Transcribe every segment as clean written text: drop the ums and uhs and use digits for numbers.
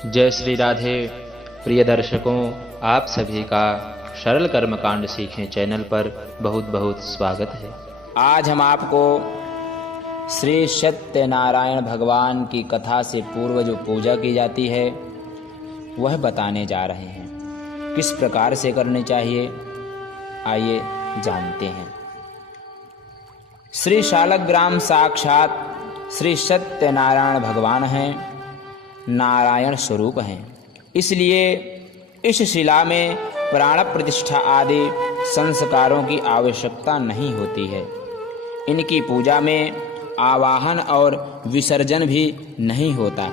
जय श्री राधे। प्रिय दर्शकों, आप सभी का सरल कर्मकांड सीखें चैनल पर बहुत बहुत स्वागत है। आज हम आपको श्री सत्यनारायण भगवान की कथा से पूर्व जो पूजा की जाती है वह बताने जा रहे हैं। किस प्रकार से करनी चाहिए, आइए जानते हैं। श्री शालग्राम साक्षात श्री सत्यनारायण भगवान हैं, नारायण स्वरूप हैं। इसलिए इस शिला में प्राण प्रतिष्ठा आदि संस्कारों की आवश्यकता नहीं होती है। इनकी पूजा में आवाहन और विसर्जन भी नहीं होता।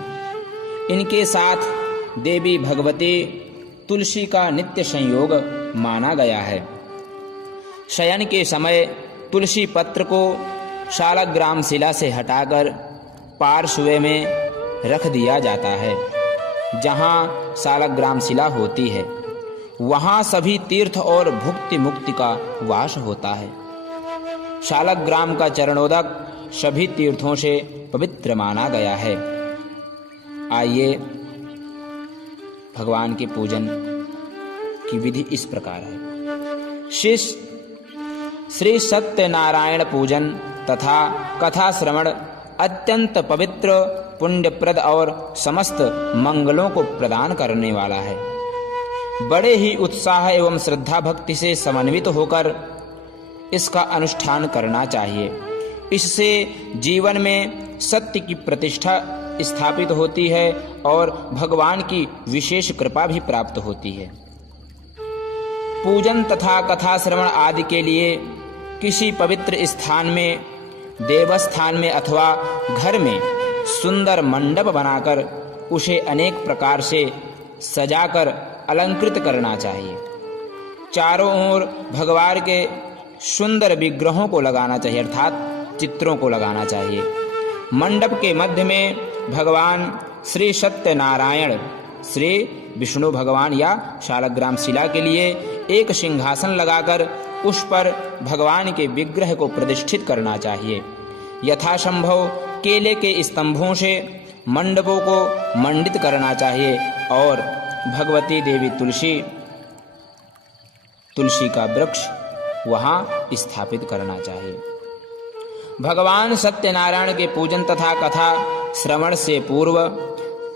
इनके साथ देवी भगवती तुलसी का नित्य संयोग माना गया है। शयन के समय तुलसी पत्र को शालग्राम शिला से हटाकर पार्श्व में रख दिया जाता है। जहाँ शालग्राम शिला होती है वहाँ सभी तीर्थ और भुक्ति मुक्ति का वास होता है। शालग्राम का चरणोदक सभी तीर्थों से पवित्र माना गया है। आइए, भगवान के पूजन की विधि इस प्रकार है। श्री सत्यनारायण पूजन तथा कथा श्रवण अत्यंत पवित्र, पुण्यप्रद और समस्त मंगलों को प्रदान करने वाला है। बड़े ही उत्साह एवं श्रद्धा भक्ति से समन्वित होकर इसका अनुष्ठान करना चाहिए। इससे जीवन में सत्य की प्रतिष्ठा स्थापित होती है और भगवान की विशेष कृपा भी प्राप्त होती है। पूजन तथा कथा श्रवण आदि के लिए किसी पवित्र स्थान में, देवस्थान में अथवा घर में सुंदर मंडप बनाकर उसे अनेक प्रकार से सजाकर अलंकृत करना चाहिए। चारों ओर भगवान के सुंदर विग्रहों को लगाना चाहिए, अर्थात चित्रों को लगाना चाहिए। मंडप के मध्य में भगवान श्री सत्यनारायण, श्री विष्णु भगवान या शालग्राम शिला के लिए एक सिंहासन लगाकर उस पर भगवान के विग्रह को प्रतिष्ठित करना चाहिए। यथासंभव केले के स्तंभों से मंडपों को मंडित करना चाहिए और भगवती देवी तुलसी का वृक्ष वहाँ स्थापित करना चाहिए। भगवान सत्यनारायण के पूजन तथा कथा श्रवण से पूर्व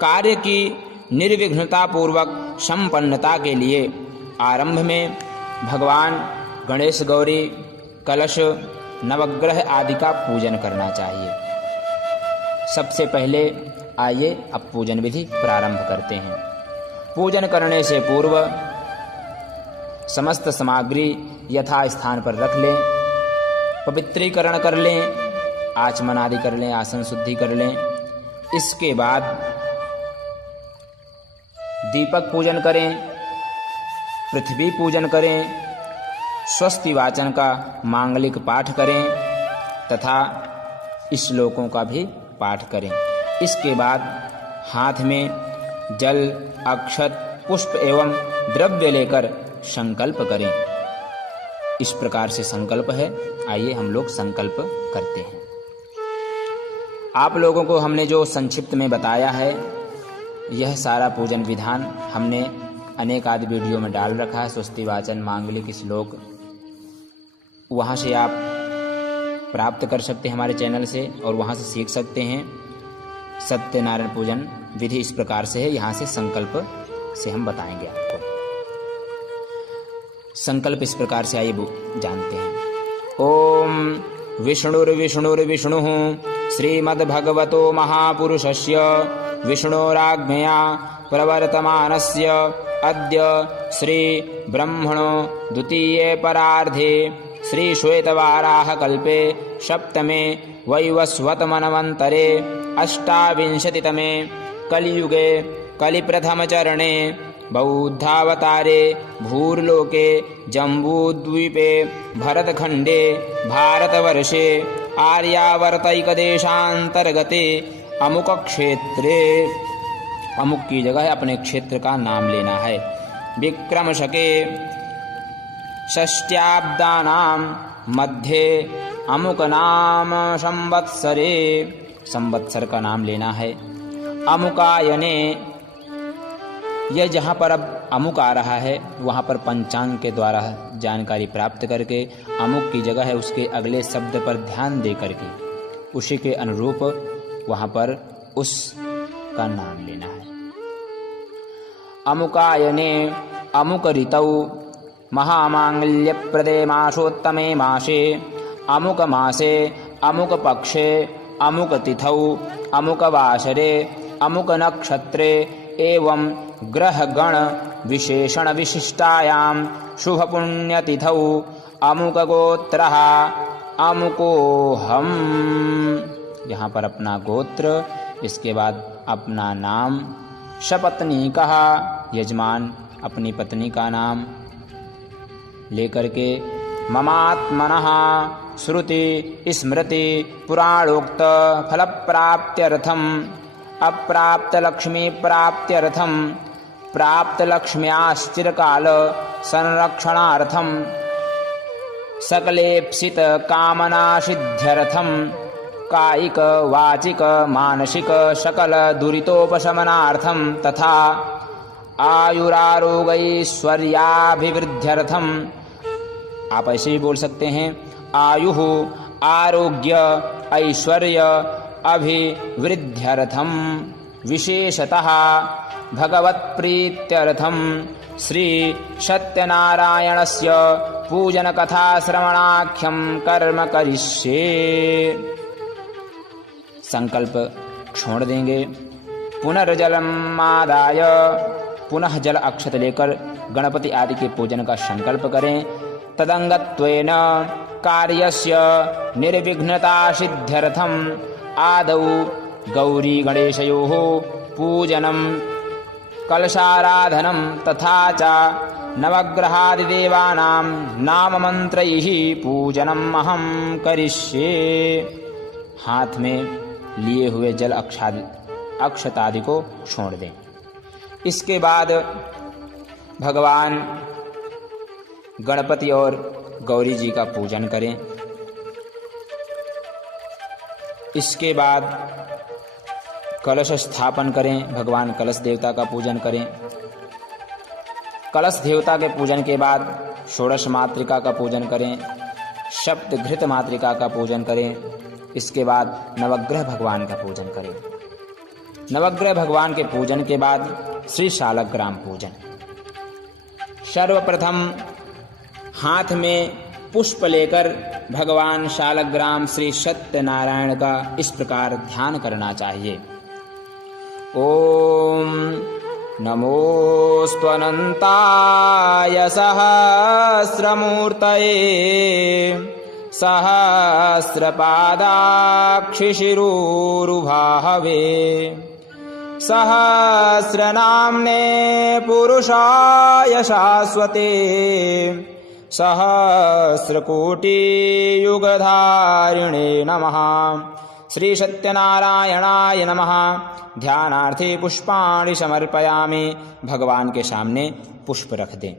कार्य की निर्विघ्नता पूर्वक संपन्नता के लिए आरंभ में भगवान गणेश, गौरी, कलश, नवग्रह आदि का पूजन करना चाहिए। सबसे पहले आइए अब पूजन विधि प्रारंभ करते हैं। पूजन करने से पूर्व समस्त सामग्री यथा स्थान पर रख लें, पवित्रीकरण कर लें, आचमन आदि कर लें, आसन शुद्धि कर लें। इसके बाद दीपक पूजन करें, पृथ्वी पूजन करें, स्वस्ति वाचन का मांगलिक पाठ करें तथा श्लोकों का भी पाठ करें। इसके बाद हाथ में जल, अक्षत, पुष्प एवं द्रव्य लेकर संकल्प करें। इस प्रकार से संकल्प है। आइए हम लोग संकल्प करते हैं। आप लोगों को हमने जो संक्षिप्त में बताया है, यह सारा पूजन विधान हमने अनेक आदि वीडियो में डाल रखा है। स्वस्ति वाचन, मांगलिक श्लोक वहाँ से आप प्राप्त कर सकते हैं हमारे चैनल से और वहाँ से सीख सकते हैं। सत्यनारायण पूजन विधि इस प्रकार से है। यहाँ से संकल्प से हम बताएंगे आपको। संकल्प इस प्रकार से आइए जानते हैं। ओम विष्णुर्विष्णुर्विष्णुः श्रीमद्भगवतो महापुरुषस्य विष्णोराज्ञया प्रवर्तमानस्य अद्य श्री ब्रह्मणो द्वितीये परार्धे श्री श्वेतवाराह कल्पे सप्तमे वैवस्वतमन्वन्तरे अष्टाविंशतितमे कलियुगे कलिप्रथमचरणे बौद्धावतारे भूर्लोके जम्बूद्वीपे भरतखण्डे भारतवर्षे आर्यावर्तैकदेशान्तर्गते अमुक क्षेत्रे, अमुक की जगह अपने क्षेत्र का नाम लेना है, विक्रम शके षष्ट्याब्दानां मध्ये अमुक नाम संवत्सरे, संवत्सर का नाम लेना है, अमुकायने यह जहाँ पर अब अमुक आ रहा है वहाँ पर पंचांग के द्वारा जानकारी प्राप्त करके अमुक की जगह है उसके अगले शब्द पर ध्यान दे करके उसी के अनुरूप वहाँ पर उस का नाम लेना है। अमुकायने अमुक ऋतौ महामांगल्य प्रदे मासोत्तमे मासे अमुक मासे अमुक पक्षे अमुक तिथौ अमुक वासरे अमुक नक्षत्रे एवं ग्रह गण विशेषण विशिष्टायां शुभ पुण्य तिथौ अमुक गोत्रः अमुकोहम। यहाँ पर अपना गोत्र, इसके बाद अपना नाम, सपत्नी कहा यजमान अपनी पत्नी का नाम लेकर के ममात्मनः श्रुति स्मृति पुराणोक्त फल प्राप्त्यर्थम अप्राप्त लक्ष्मी प्राप्त्यर्थम प्राप्त लक्ष्म्याश्चिरकाल संरक्षणार्थम सकलेप्सित कामना सिद्ध्यर्थम कायिक वाचिक मानसिक सकल दुरितोपशमनार्थम तथा आयुरारोग्यैश्वर्याभिवृद्ध्यर्थम। आप ऐसे भी बोल सकते हैं आयु आरोग्य ऐश्वर्य अभिवृद्ध्यर्थम विशेषतः भगवत्प्रीत्यर्थम श्री सत्यनारायणस्य पूजन कथा श्रवणाख्यम कर्म करिष्ये। संकल्प छोड़ देंगे। पुनर्जलमादाय पुनः जल अक्षत लेकर गणपति आदि के पूजन का संकल्प करें। तदंगत्वेन कार्यस्य निर्विघ्नता सिद्ध्यर्थम आदौ गौरी गणेशयोः पूजनम कलशाराधनम तथा च नवग्रहादिदेवानां नाममन्त्रैः पूजनम अहं करिष्ये। हाथ में लिए हुए जल अक्षत आदि को छोड़ दें। इसके बाद भगवान गणपति और गौरी जी का पूजन करें। इसके बाद कलश स्थापन करें। भगवान कलश देवता का पूजन करें। कलश देवता के पूजन के बाद षोडश मातृका का पूजन करें। सप्तघृत मातृका का पूजन करें। इसके बाद नवग्रह भगवान का पूजन करें। नवग्रह भगवान के पूजन के बाद श्री शालग्राम पूजन। सर्वप्रथम हाथ में पुष्प लेकर भगवान शालग्राम श्री सत्यनारायण का इस प्रकार ध्यान करना चाहिए। ओम नमोस्त्वनंताय सहस्रमूर्तये सहस्रपादाक्षिशिरोरुभाहवे सहस्रनाम्ने पुरुषाय शाश्वते सहस्रकोटियुगधारिणे नमः। श्री सत्यनारायणाय नमः। ध्यानार्थे पुष्पाणि समर्पयामि। भगवान के सामने पुष्प रख दें।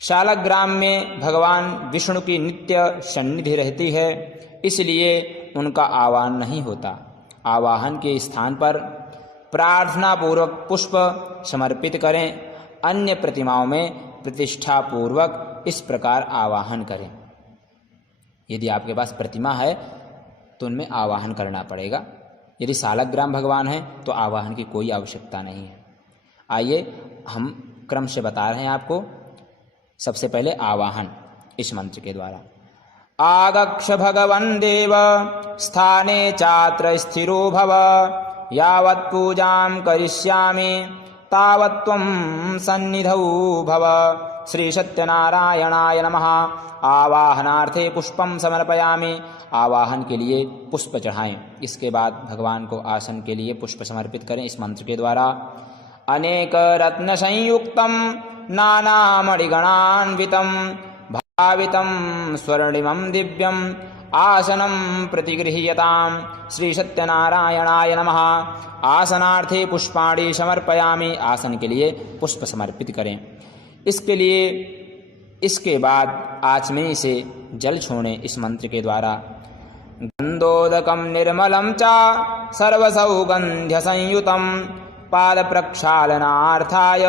शालग्राम में भगवान विष्णु की नित्य सन्निधि रहती है, इसलिए उनका आवाहन नहीं होता। आवाहन के स्थान पर प्रार्थना पूर्वक पुष्प समर्पित करें। अन्य प्रतिमाओं में प्रतिष्ठा पूर्वक इस प्रकार आवाहन करें। यदि आपके पास प्रतिमा है तो उनमें आवाहन करना पड़ेगा। यदि शालग्राम भगवान है तो आवाहन की कोई आवश्यकता नहीं है। आइए हम क्रम से बता रहे हैं आपको। सबसे पहले आवाहन इस मंत्र के द्वारा। आगक्ष भगवन् देव स्थाने चात्र स्थिरो भव यावत् पूजां करिष्यामि तावत् त्वं सन्निधौ भव। श्री सत्यनारायणाय नमः। आवाहनार्थे पुष्पं समर्पयामि। आवाहन के लिए पुष्प चढ़ाएं। इसके बाद भगवान को आसन के लिए पुष्प समर्पित करें इस मंत्र के द्वारा। अनेक रत्न संयुक्तं नानामणिगणान्वितं भावितं स्वर्णिमं दिव्यं आसनं प्रतिगृह्यताम्। श्री सत्यनारायणाय नमः। आसनार्थे पुष्पाणि समर्पयामि। आसन के लिए पुष्प समर्पित करें। इसके बाद आचमनी से जल छोड़ें इस मंत्र के द्वारा। गंधोदकं निर्मलं च सर्वसौगंध्य संयुतं पादप्रक्षालनार्थाय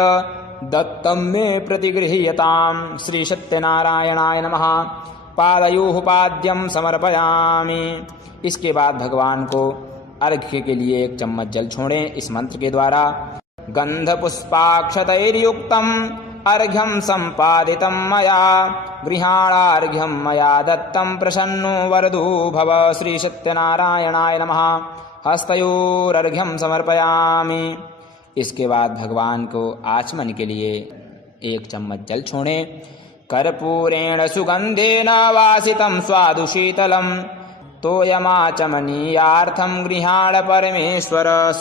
दत्तं मे प्रतिगृह्यताम्। श्री सत्यनारायणाय नमः। पादयोः पाद्यं समर्पयामि। इसके बाद भगवान को अर्घ्य के लिए 1 चम्मच जल छोड़ें इस मंत्र के द्वारा। गंधपुष्पाक्षतैर्युक्तम् अर्घ्यं सम्पादितं मया, गृहाणार्घ्यं मया दत्तं प्रसन्नो वरदो भव। श्री सत्यनारायणाय नमः। हस्तयोरर्घ्यं समर्पयामि। इसके बाद भगवान को आचमन के लिए 1 चम्मच जल छोड़ें। कर्पूरेण सुगंधेन वासितं स्वादु शीतलम् तोयमाचमनीयार्थं गृहाण परमेश्वर।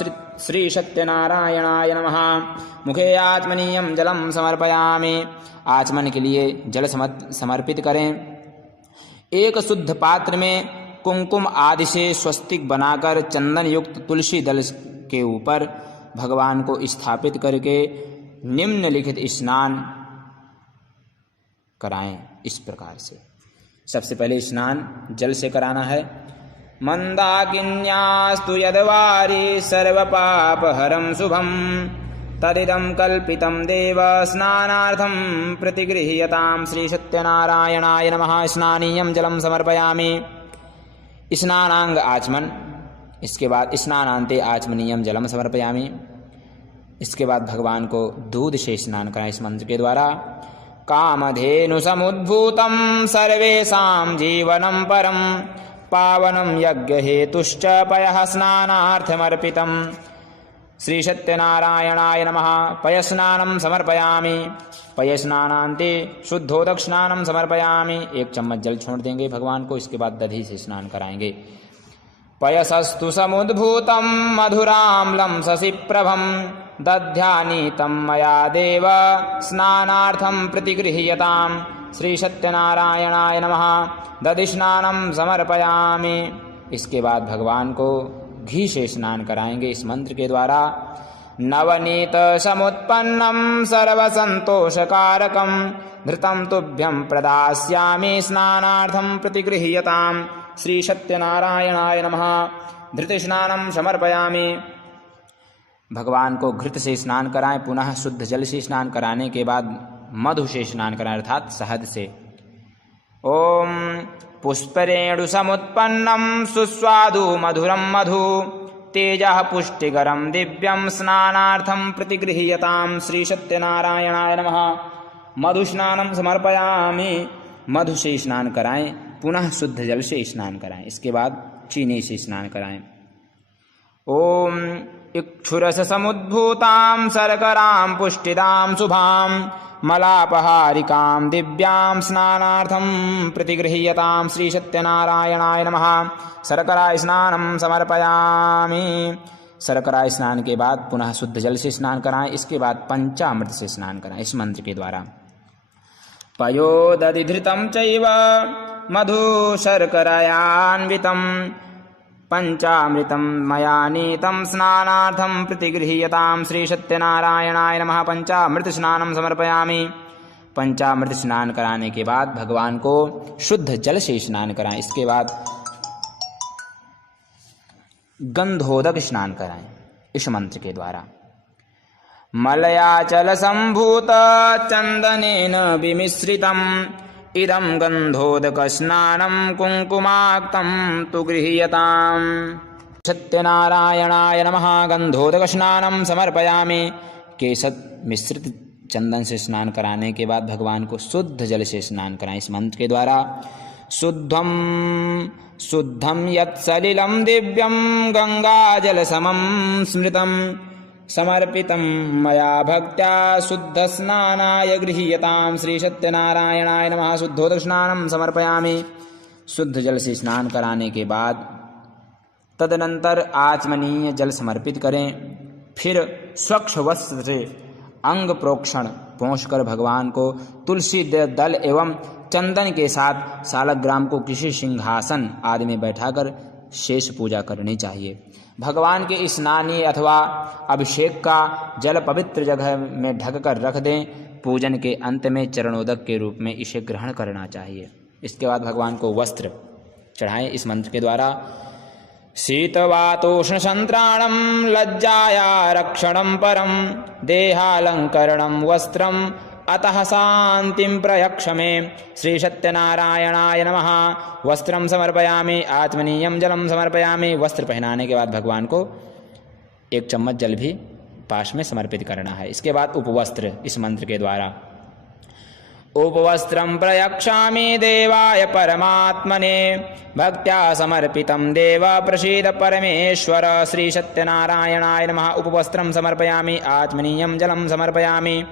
श्री सत्यनारायणाय नमः। मुखे आचमनीयं जलं समर्पयामि। आचमन के लिए जल समर्पित करें। एक शुद्ध पात्र में कुंकुम आदि से स्वस्तिक बनाकर चंदन युक्त तुलसी दल के ऊपर भगवान को स्थापित करके निम्नलिखित स्नान कराएं। इस प्रकार से सबसे पहले स्नान जल से कराना है। मंदाकिन्यास्तु यद्वारि सर्वपापहरं शुभं तदिदं कल्पितं देव स्नानार्थं प्रतिगृह्यताम्। श्री सत्यनारायणाय नमः। स्नानीयं जलं समर्पयामि। स्नानांग आचमन। इसके बाद स्नानान्ते आचमनीयं जलम समर्पयामि। इसके बाद भगवान को दूध से स्नान कराएं इस मंत्र के द्वारा। कामधेनु समुद्भूतं सर्वेषां जीवनं परं पावनं यज्ञ हेतुश्च पयः स्नानार्थमर्पितम्। श्री सत्यनारायणाय नमः। पयस्नानं समर्पयामि। पयस्नानान्ते शुद्धोदक स्नानं समर्पयामि। 1 चम्मच जल छोड़ देंगे भगवान को। इसके बाद दधी से स्नान कराएंगे। पयसस्तु समुद्भूतं मधुराम्लं शशिप्रभं दध्यानीतं मया देव स्नानार्थं प्रतिगृह्यताम्। श्री सत्यनारायणाय नमः। दधि स्नानं समर्पयामि। इसके बाद भगवान को घी से स्नान कराएंगे इस मंत्र के द्वारा। नवनीत समुत्पन्नं सर्वसंतोषकारकं धृतं तुभ्यं प्रदास्यामि स्नानार्थं प्रतिगृह्यताम्। श्री सत्यनारायणाय नमः। धृत स्नानं समर्पयामि। भगवान को घृत से स्नान कराएं। पुनः शुद्ध जल से स्नान कराने के बाद मधु से स्नान कराएं अर्थात शहद से। ओम पुष्परेणु समुत्पन्नं सुस्वादु मधुरं मधु तेजः पुष्टिकरं दिव्यं स्नानार्थं प्रतिगृह्यताम्। श्री सत्यनारायणाय नमः। मधु स्नानं समर्पयामि। मधु से स्नान कराएं। पुनः शुद्ध जल से स्नान कराएं। इसके बाद चीनी से स्नान कराएं। ओम इक्षुरस समुद्भूतां शर्करां पुष्टिदां शुभां मलापहारिकां दिव्यां स्नानार्थं प्रतिगृह्यताम्। श्री सत्यनारायणाय नमः। शर्करा स्नानं समर्पयामि। शर्करा स्नान के बाद पुनः शुद्ध जल से स्नान कराएं। इसके बाद पंचामृत से स्नान कराएं इस मंत्र के द्वारा। पयोदधिधृतं चैव मधु शर्करायान्वितं पंचामृतं मया नीतं स्नानार्थं प्रतिगृह्यताम्। श्री सत्यनारायणाय नमः। पंचामृत स्नानं समर्पयामि। पंचामृत स्नान कराने के बाद भगवान को शुद्ध जल से स्नान कराएं। इसके बाद गंधोदक स्नान कराएं इस मंत्र के द्वारा। मलयाचल संभूत चंदनेन विमिश्रितम् इदं गंधोदक स्नानं कुंकुमाक्तं तु गृह्यताम्। सत्यनारायणाय नमः। गंधोदक स्नानं समर्पयामि। केशर मिश्रित चंदन से स्नान कराने के बाद भगवान को शुद्ध जल से स्नान कराएं इस मंत्र के द्वारा। शुद्धं शुद्धं यत्सलिलं दिव्यं गंगाजल समं स्मृतं समर्पितं मया भक्त्या शुद्ध स्नानाय गृह्यताम्। श्री सत्यनारायणाय नमः। शुद्धोदक स्नानं समर्पयामि। शुद्ध जल से स्नान कराने के बाद तदनंतर आचमनीय जल समर्पित करें। फिर स्वच्छ वस्त्र से अंग प्रोक्षण पहुँचकर भगवान को तुलसी दल एवं चंदन के साथ सालग्राम को किसी सिंहासन आदि में बैठाकर शेष पूजा करनी चाहिए। भगवान के स्नानी अथवा अभिषेक का जल पवित्र जगह में ढककर रख दें। पूजन के अंत में चरणोदक के रूप में इसे ग्रहण करना चाहिए। इसके बाद भगवान को वस्त्र चढ़ाएं इस मंत्र के द्वारा। शीतवातोष्णसन्त्राणं लज्जाया रक्षणं परं देहालङ्करणं वस्त्रम् अतः शान्तिं प्रयक्ष मे। श्री सत्यनारायणाय नमः। वस्त्रं समर्पयामि, आचमनीयं जलं समर्पयामि। वस्त्र पहनाने के बाद भगवान को 1 चम्मच जल भी पास में समर्पित करना है। इसके बाद उपवस्त्र, इस मंत्र के द्वारा उपवस्त्रं प्रयक्षामि देवाय परमात्मने भक्त्या समर्पितं देव प्रसीद परमेश्वर। श्री सत्यनारायणाय नमः। उपवस्त्रं समर्पयामि, आचमनीयं जलं समर्पयामि।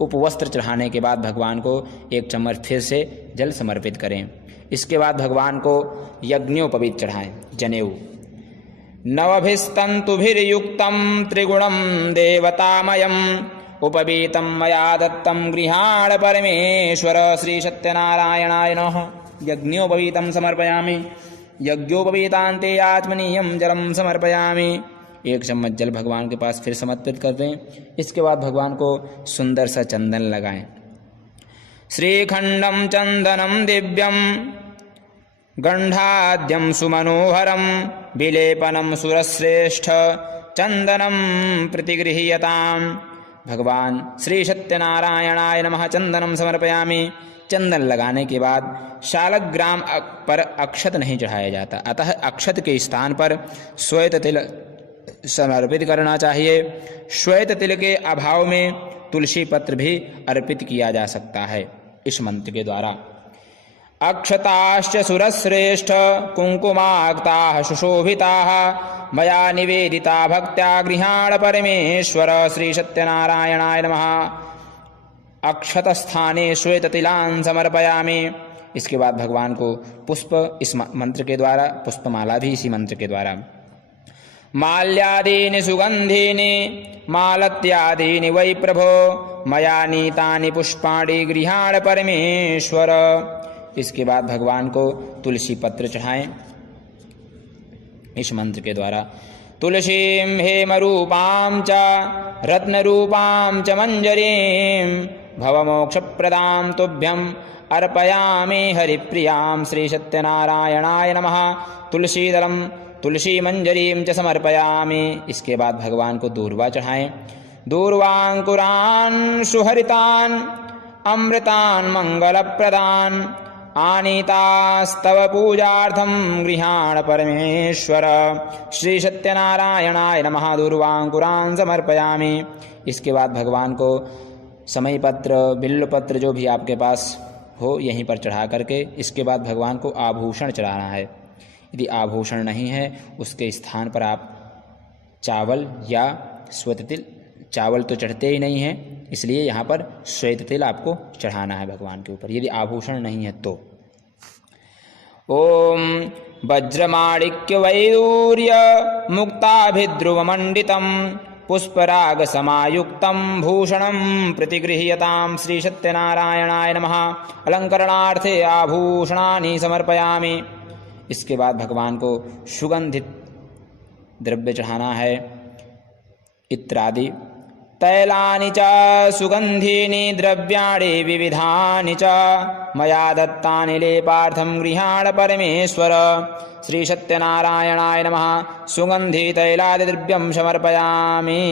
उपवस्त्र चढ़ाने के बाद भगवान को 1 चम्मच फिर से जल समर्पित करें। इसके बाद भगवान को यज्ञोपवीत चढ़ाएं, जनेऊ। नवभिस्तंतुभिर्युक्तं त्रिगुणं देवतामयम् उपवीतं मया दत्तं गृहाण परमेश्वर। श्री सत्यनारायणाय नमः। यज्ञोपवीतं समर्पयामि, यज्ञोपवीतान्ते आचमनीयं जलं समर्पयामि। 1 चम्मच जल भगवान के पास फिर समर्पित कर दें। इसके बाद भगवान को सुंदर सा चंदन लगाएं। श्रीखंडम चंदनम दिव्यम गंधाद्यम सुमनोहरम विलेपनम सुरश्रेष्ठ चंदनम प्रतिगृह्यताम। भगवान श्री सत्यनारायणाय नमः। चंदनम समर्पयामि। चंदन लगाने के बाद शालग्राम पर अक्षत नहीं चढ़ाया जाता, अतः अक्षत के स्थान पर श्वेत तिल समर्पित करना चाहिए। श्वेत तिल के अभाव में तुलसी पत्र भी अर्पित किया जा सकता है इस मंत्र के द्वारा। अक्षताश्च सुरश्रेष्ठ कुंकुमाक्ताः सुशोभिताः मया निवेदिता भक्त्या गृहाण परमेश्वर। श्री सत्यनारायणाय नमः। अक्षत स्थाने श्वेत तिलान् समर्पयामि। इसके बाद भगवान को पुष्प, इस मंत्र के द्वारा पुष्पमाला भी इसी मंत्र के द्वारा। माल्यादीनि सुगंधीनि मालत्यादीनि वै प्रभो मया नीतानि पुष्पाणि गृहाण परमेश्वर। इसके बाद भगवान को तुलसी पत्र चढ़ाएं इस मंत्र के द्वारा। तुलसीं हेमरूपां च रत्नरूपां च मंजरीं भवमोक्षप्रदां तुभ्यम् अर्पयामि हरिप्रियां। श्री सत्यनारायणाय नमः। तुलसीदलम तुलसी मंजरीं च समर्पयामि। इसके बाद भगवान को दूर्वा चढ़ाएं। दूर्वांकुरान् सुहरितान् अमृतान् मंगलप्रदान् आनीतास्तव पूजार्थं गृहाण परमेश्वर। श्री सत्यनारायणाय नमः। दूर्वांकुरान् समर्पयामि। इसके बाद भगवान को समय पत्र, बिल्व पत्र जो भी आपके पास हो यहीं पर चढ़ा करके इसके बाद भगवान को आभूषण चढ़ाना है। यदि आभूषण नहीं है उसके स्थान पर आप चावल या श्वेत तिल, चावल तो चढ़ते ही नहीं हैं इसलिए यहाँ पर श्वेत तिल आपको चढ़ाना है भगवान के ऊपर, यदि आभूषण नहीं है तो। ओम वज्रमाणिक्य वैदूर्य मुक्ताभिध्रुवमण्डितं पुष्पराग समायुक्तं भूषणं प्रतिगृह्यतां। श्री सत्यनारायणाय नमः। अलंकरणार्थे आभूषणानि समर्पयामि। इसके बाद भगवान को सुगंधित द्रव्य चढ़ाना है, इत्रादि। तैलानि च सुगंधीनि द्रव्याणि विविधानि च मया दत्तानि लेपार्थं गृहाण परमेश्वर। श्री सत्यनारायणाय नमः। सुगंधि तैलादि द्रव्यं समर्पयामि।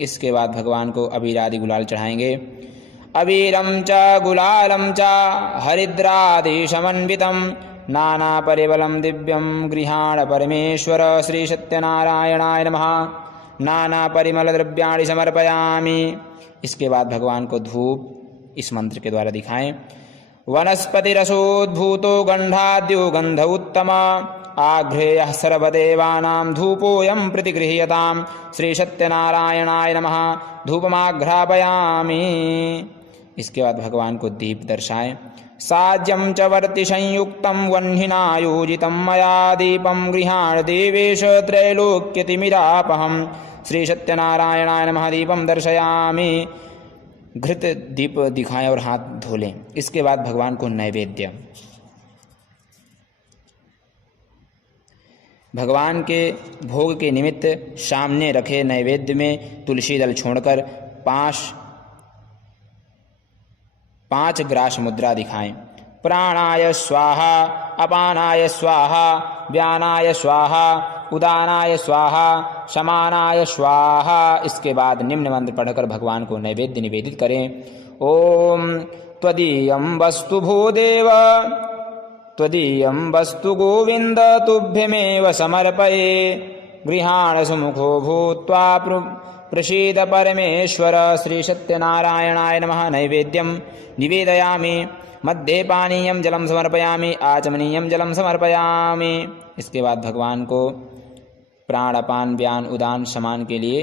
इसके बाद भगवान को अबीरादि गुलाल चढ़ाएंगे। अबीरं च गुलालं च हरिद्रादि समन्वितं नाना परिबलं दिव्यं गृहाण परमेश्वर। श्री सत्यनारायणाय नमः। नाना परिमल द्रव्याणि समर्पयामि। इसके बाद भगवान को धूप इस मंत्र के द्वारा दिखाएं। वनस्पतिरसोद्भूतो गंधाद्यो गंध उत्तम आघ्रेयः सर्वदेवानां धूपोऽयं प्रतिगृह्यतां। श्री सत्यनारायणाय नमः। धूपमाघ्रापयामि। इसके बाद भगवान को दीप दर्शाएं। साज्यं च वर्ति संयुक्तं वह्निना योजितं मया दीपं गृहाण देवेश त्रैलोक्यतिमिरापहम्। श्री सत्यनारायणाय नमः। दीपं दर्शयामि। घृत दीप दिखाएं और हाथ धो लें। इसके बाद भगवान को नैवेद्य, भगवान के भोग के निमित्त सामने रखे नैवेद्य में तुलसी दल छोड़कर 5 ग्रास मुद्रा दिखाएं। प्राणाय स्वाहा, अपानाय स्वाहा, व्यानाय स्वाहा, उदानाय स्वाहा, शमानाय स्वाहा। इसके बाद निम्न मंत्र पढ़कर भगवान को नैवेद्य निवेदित करें। ओम त्वदीयं वस्तु भूदेव, त्वदीयं वस्तु गोविंद, तुभ्यमेव समर्पये। गृहाण सुमुखो भूत्वा प्रसीद परमेश्वर। श्री सत्यनारायणाय नमः। नैवेद्यं निवेदयामि। मध्ये पानीयं जलं समर्पयामि, आचमनीयं जलं समर्पयामि। इसके बाद भगवान को प्राण, अपान, व्यान, उदान, शमान के लिए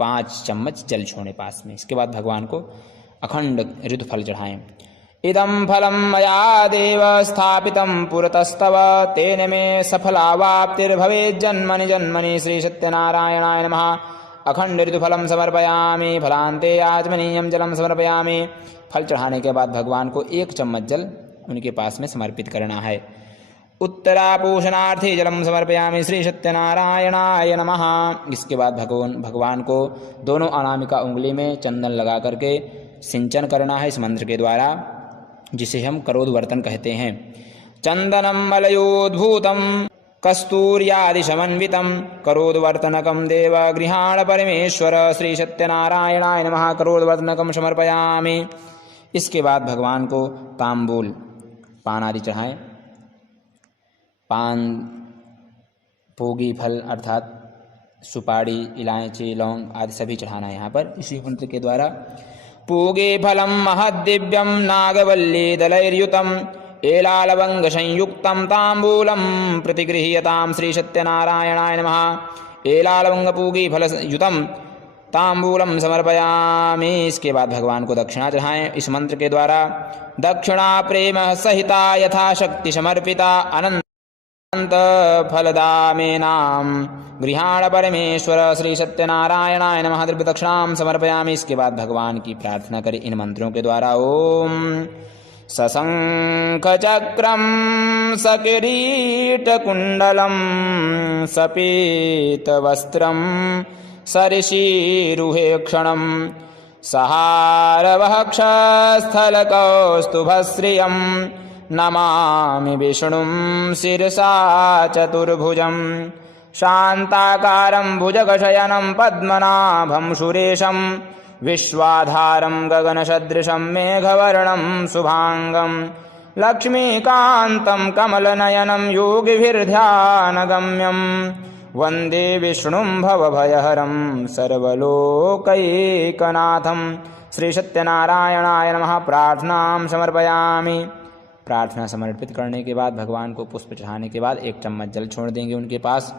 5 चम्मच जल छोड़े पास में। इसके बाद भगवान को अखंड ऋतुफल चढ़ाएं। इदं फलं मया देव स्थापितं पुरतस्तव, तेन मे सफलावाप्तिर्भवेत् जन्मनि जन्मनि। श्री सत्यनारायणाय नमः। अखंड ऋतुफलं समर्पयामि, फलान्ते आचमनीयं जलं समर्पयामि। फल चढ़ाने के बाद भगवान को 1 चम्मच जल उनके पास में समर्पित करना है। उत्तरापोषणार्थे जलम समर्पयामि। श्री सत्यनारायणाय नमः। इसके बाद भगवान को दोनों अनामिका उंगली में चंदन लगा करके सिंचन करना है इस मंत्र के द्वारा, जिसे हम करोदवर्तन कहते हैं। चंदनम मलयोद्भूतम कस्तूर्यादि समन्वितम करोदवर्तनकम देव गृहाण परमेश्वर। श्री सत्यनारायणाय नमः। करोदवर्तनकम समर्पयामि। इसके बाद भगवान को तांबूल, पान आदि चढ़ाएं। पान, भोगी फल अर्थात सुपारी, इलायची, लौंग आदि सभी चढ़ाना है यहाँ पर इसी मंत्र के द्वारा। पूगे फलम महद्दिव्यम नागवल्ली दलैर्युतम एलालवंग संयुक्तम तांबूलम प्रतिगृह्यताम। श्री सत्यनारायणाय नमः। एलालवंग पूगी फल युतम तांबूलम समर्पयामि। इसके बाद भगवान को दक्षिणा चढ़ाएं इस मंत्र के द्वारा। दक्षिणा प्रेम सहिता यथाशक्ति समर्पिता, अनंत फलदामेनाम गृहाण परमेश्वर। श्री सत्यनारायणाय नमः। द्रव्य दक्षिणाम समर्पयामि। इसके बाद भगवान की प्रार्थना करें इन मंत्रों के द्वारा। ओम सशंख चक्रम सकिरीटकुंडलम सपीत वस्त्रम सरिषीरुहेक्षणं सहारवक्षस्थलकौस्तुभश्रियं नमामि विष्णुं शिरसा चतुर्भुजं शान्ताकारं भुजगशयनं पद्मनाभं सुरेशं विश्वाधारं गगनसदृशं मेघवर्णं शुभांगं लक्ष्मीकान्तं कमलनयनं योगिभिर्ध्यानगम्यं वंदे विष्णुं भवभयहरं सर्वलोकैकनाथं। श्री सत्यनारायणाय नमः। प्रार्थनां समर्पयामि। प्रार्थना समर्पित करने के बाद भगवान को पुष्प चढ़ाने के बाद 1 चम्मच जल छोड़ देंगे उनके पास।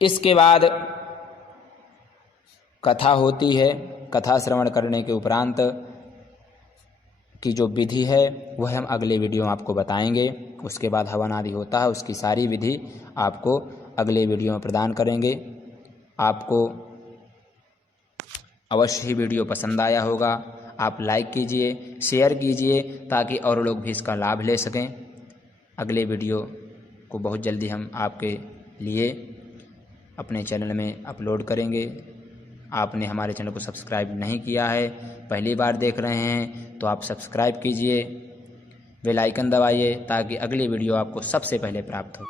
इसके बाद कथा होती है। कथा श्रवण करने के उपरांत की जो विधि है वह हम अगले वीडियो में आपको बताएंगे। उसके बाद हवन आदि होता है, उसकी सारी विधि आपको अगले वीडियो में प्रदान करेंगे। आपको अवश्य ही वीडियो पसंद आया होगा। आप लाइक कीजिए, शेयर कीजिए ताकि और लोग भी इसका लाभ ले सकें। अगले वीडियो को बहुत जल्दी हम आपके लिए अपने चैनल में अपलोड करेंगे। आपने हमारे चैनल को सब्सक्राइब नहीं किया है, पहली बार देख रहे हैं तो आप सब्सक्राइब कीजिए, बेल आइकन दबाइए ताकि अगली वीडियो आपको सबसे पहले प्राप्त हो।